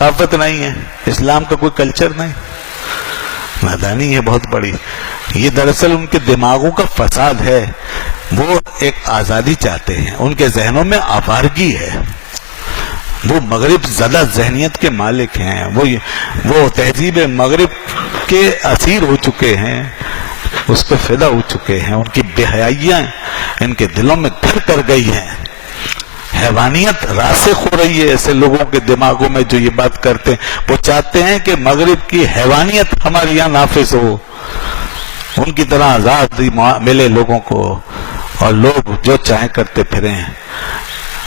ثقافت نہیں ہے، اسلام کا کوئی کلچر نہیں، نادانی ہے بہت بڑی۔ یہ دراصل ان کے دماغوں کا فساد ہے، وہ ایک آزادی چاہتے ہیں، ان کے ذہنوں میں آوارگی ہے، وہ مغرب زدہ ذہنیت کے مالک ہیں، وہ تہذیب مغرب کے اسیر ہو چکے ہیں، اس پہ فدا ہو چکے ہیں، ان کی بے حیائیاں ان کے دلوں میں گھر کر گئی ہیں، حیوانیت راسخ ہو رہی ہے ایسے لوگوں کے دماغوں میں جو یہ بات کرتے ہیں۔ وہ چاہتے ہیں کہ مغرب کی حیوانیت ہمارے یہاں نافذ ہو، ان کی طرح آزادی ملے لوگوں کو، اور لوگ جو چاہیں کرتے پھریں،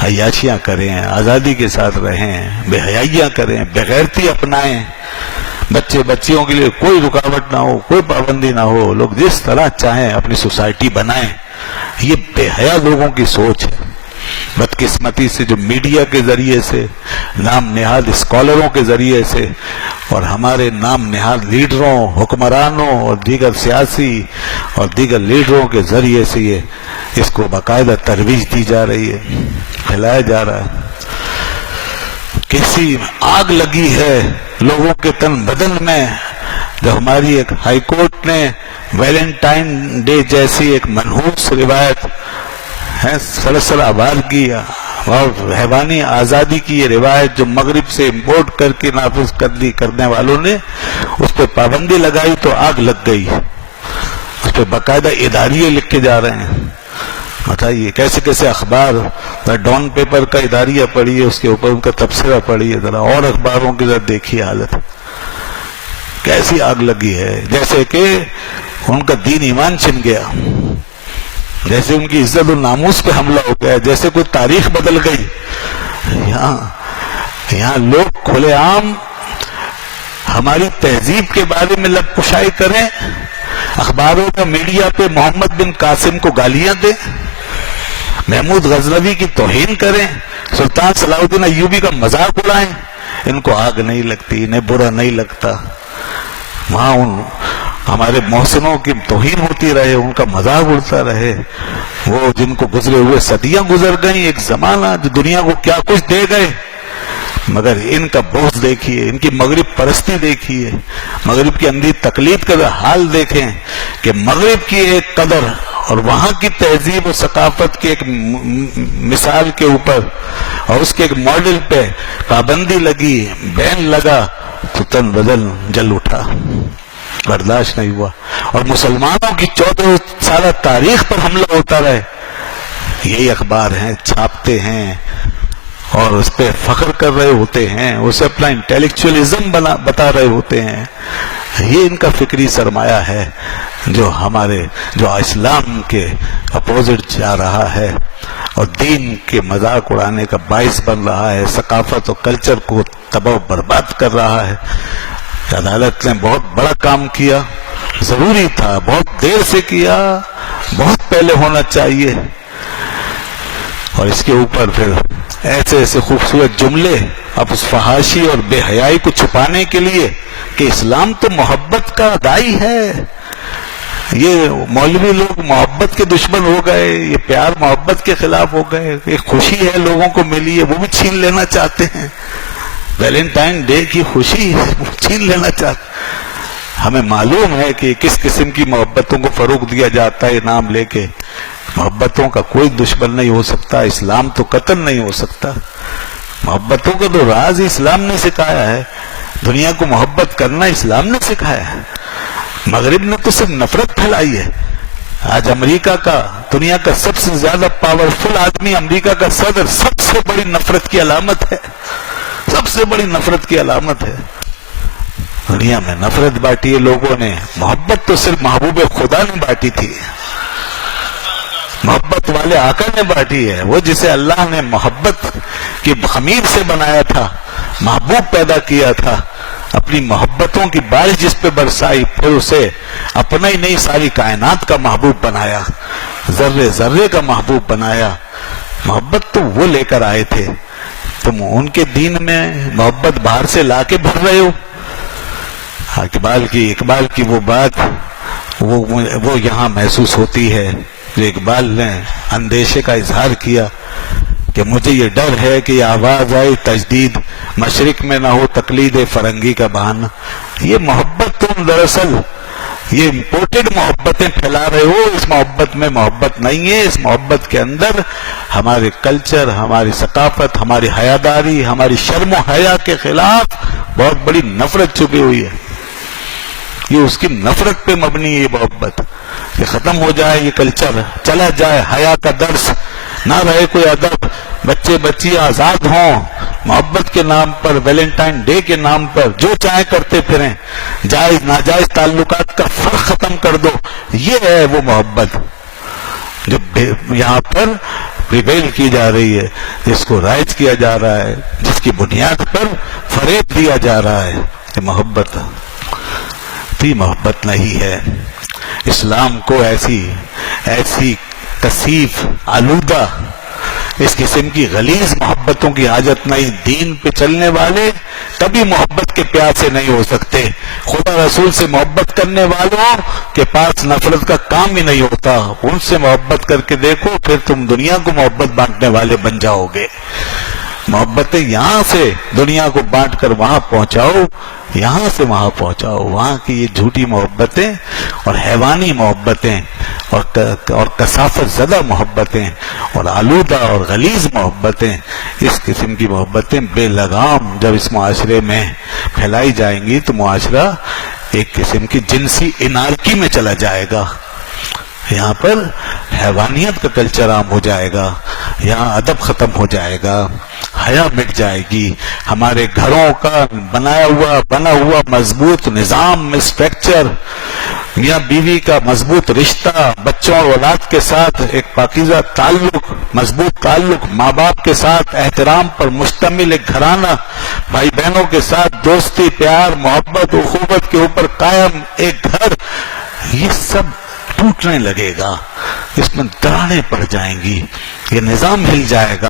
عیاشیاں کریں، آزادی کے ساتھ رہیں، بے حیائیاں کریں، بغیرتی اپنائیں، بچے بچیوں کے لیے کوئی رکاوٹ نہ ہو، کوئی پابندی نہ ہو، لوگ جس طرح چاہیں اپنی سوسائٹی بنائیں۔ یہ بے حیا لوگوں کی سوچ ہے۔ بدقسمتی سے جو میڈیا کے ذریعے سے، نام نہاد اسکالروں کے ذریعے سے، اور ہمارے نام نہاد لیڈروں، حکمرانوں اور دیگر سیاسی اور دیگر لیڈروں کے ذریعے سے یہ اس کو باقاعدہ ترویج دی جا رہی ہے، پھیلایا جا رہا ہے۔ کسی آگ لگی ہے لوگوں کے تن بدن میں، جب ہماری ایک ہائی کورٹ نے ویلنٹائن ڈے جیسی ایک منحوس روایت ہے سراسر آباد کی اور حیوانی آزادی کی یہ روایت جو مغرب سے امپورٹ کر کے نافذ کرنے والوں نے اس پہ پابندی لگائی تو آگ لگ گئی، اس پہ باقاعدہ اداریے لکھ کے جا رہے ہیں۔ بتائیے کیسے کیسے اخبار، ڈان پیپر کا اداریہ پڑھیے، اس کے اوپر ان کا تبصرہ پڑھیے ذرا، اور اخباروں کی ذرا دیکھیے حالت کیسی آگ لگی ہے، جیسے کہ ان کا دین ایمان چھن گیا، جیسے ان کی عزت و ناموس پہ حملہ ہو گیا، جیسے کوئی تاریخ بدل گئی۔ یہاں لوگ کھلے عام ہماری تہذیب کے بارے میں لب کشائی کریں، اخباروں میں میڈیا پہ محمد بن قاسم کو گالیاں دیں، محمود غزنوی کی توہین کریں، سلطان صلاح الدین ایوبی کا مذاق اڑائیں، ان کو آگ نہیں لگتی، انہیں برا نہیں لگتا۔ وہاں ہمارے محسنوں کی توہین ہوتی رہے، ان کا مذاق اڑتا رہے، وہ جن کو گزرے ہوئے صدیاں گزر گئیں، ایک زمانہ جو دنیا کو کیا کچھ دے گئے، مگر ان کا بغض دیکھیے، ان کی مغرب پرستی دیکھیے، مغرب کی اندھی تقلید کا حال دیکھیں کہ مغرب کی ایک قدر اور وہاں کی تہذیب و ثقافت کی ایک مثال کے اوپر اور اس کے ایک ماڈل پہ پابندی لگی، بین لگا تو تن بدن جل اٹھا، برداشت نہیں ہوا، اور مسلمانوں کی 14 سالہ تاریخ پر حملہ ہوتا رہے۔ یہی اخبار ہیں، چھاپتے ہیں اور اس پہ فخر کر رہے ہوتے ہیں، اسے اپنا انٹیلیکچوئلزم بتا رہے ہوتے ہیں۔ یہ ان کا فکری سرمایہ ہے جو اسلام کے اپوزٹ جا رہا ہے اور دین کے مذاق اڑانے کا باعث بن رہا ہے، ثقافت و کلچر کو تباہ و برباد کر رہا ہے۔ عدالت نے بہت بڑا کام کیا، ضروری تھا، بہت دیر سے کیا، بہت پہلے ہونا چاہیے، اور اس کے اوپر پھر ایسے ایسے خوبصورت جملے اب اس فحاشی اور بے حیائی کو چھپانے کے لیے کہ اسلام تو محبت کا دائی ہے، یہ مولوی لوگ محبت کے دشمن ہو گئے، یہ پیار محبت کے خلاف ہو گئے، ایک خوشی ہے لوگوں کو ملی ہے وہ بھی چھین لینا چاہتے ہیں، ویلنٹائن ڈے کی خوشی وہ چھین لینا چاہتے ہیں۔ ہمیں معلوم ہے کہ کس قسم کی محبتوں کو فروغ دیا جاتا ہے نام لے کے۔ محبتوں کا کوئی دشمن نہیں ہو سکتا، اسلام تو قتل نہیں ہو سکتا، محبتوں کا تو راز اسلام نے سکھایا ہے، دنیا کو محبت کرنا اسلام نے سکھایا ہے۔ مغرب نے تو صرف نفرت پھیلائی ہے۔ آج امریکہ کا، دنیا کا سب سے زیادہ پاورفل آدمی، امریکہ کا صدر، سب سے بڑی نفرت کی علامت ہے، سب سے بڑی نفرت کی علامت ہے۔ دنیا میں نفرت بانٹی ہے لوگوں نے، محبت تو صرف محبوب خدا نے بانٹی تھی، محبت والے آقا نے بانٹی ہے، وہ جسے اللہ نے محبت کی خمیر سے بنایا تھا، محبوب پیدا کیا تھا، اپنی محبتوں کی بارش جس پہ برسائی، پھر اسے اپنا ہی نہیں ساری کائنات کا محبوب بنایا، ذرے ذرے کا محبوب بنایا۔ محبت تو وہ لے کر آئے تھے، تم ان کے دین میں محبت باہر سے لا کے بھر رہے ہو۔ اقبال کی وہ بات وہ یہاں محسوس ہوتی ہے جو اقبال نے اندیشے کا اظہار کیا کہ مجھے یہ ڈر ہے کہ یہ آواز آئی تجدید مشرق میں نہ ہو تقلید فرنگی کا بہانہ. یہ محبت تم دراصل یہ امپورٹڈ محبتیں پھیلا رہے ہو. اس محبت میں محبت نہیں ہے. اس محبت کے اندر ہمارے کلچر، ہماری ثقافت، ہماری حیاداری، ہماری شرم و حیا کے خلاف بہت بڑی نفرت چھپی ہوئی ہے. یہ اس کی نفرت پہ مبنی ہے یہ محبت، کہ ختم ہو جائے یہ کلچر، چلا جائے حیا کا درس، نہ رہے کوئی ادب، بچے بچی آزاد ہوں، محبت کے نام پر، ویلنٹائن ڈے کے نام پر جو چاہے کرتے پھریں، جائز ناجائز تعلقات کا فرق ختم کر دو. یہ ہے وہ محبت جو یہاں پر ریبیل کی جا رہی ہے، جس کو رائج کیا جا رہا ہے، جس کی بنیاد پر فریب دیا جا رہا ہے. یہ محبت بھی محبت نہیں ہے. اسلام کو ایسی کثیف آلودہ اس قسم کی غلیظ محبتوں کی حاجت نہیں. دین پہ چلنے والے کبھی محبت کے پیاسے نہیں ہو سکتے. خدا رسول سے محبت کرنے والوں کے پاس نفرت کا کام ہی نہیں ہوتا. ان سے محبت کر کے دیکھو، پھر تم دنیا کو محبت بانٹنے والے بن جاؤ گے. محبتیں یہاں سے دنیا کو بانٹ کر وہاں پہنچاؤ، یہاں سے وہاں پہنچاؤ. وہاں کی یہ جھوٹی محبتیں اور حیوانی محبتیں اور کثافت زدہ محبتیں اور آلودہ اور غلیظ محبتیں، اس قسم کی محبتیں بے لگام جب اس معاشرے میں پھیلائی جائیں گی تو معاشرہ ایک قسم کی جنسی انارکی میں چلا جائے گا. یہاں پر حیوانیت کا کلچر عام ہو جائے گا، یہاں ادب ختم ہو جائے گا، حیا مٹ جائے گی. ہمارے گھروں کا بنا ہوا مضبوط نظام، اسٹرکچر، میاں بیوی کا مضبوط رشتہ، بچوں اور اولاد کے ساتھ ایک پاکیزہ تعلق، مضبوط تعلق، ماں باپ کے ساتھ احترام پر مشتمل ایک گھرانہ، بھائی بہنوں کے ساتھ دوستی، پیار، محبت، اخوت کے اوپر قائم ایک گھر، یہ سب ٹوٹنے لگے گا. اس میں دراڑیں پڑ جائیں گی، یہ نظام ہل جائے گا.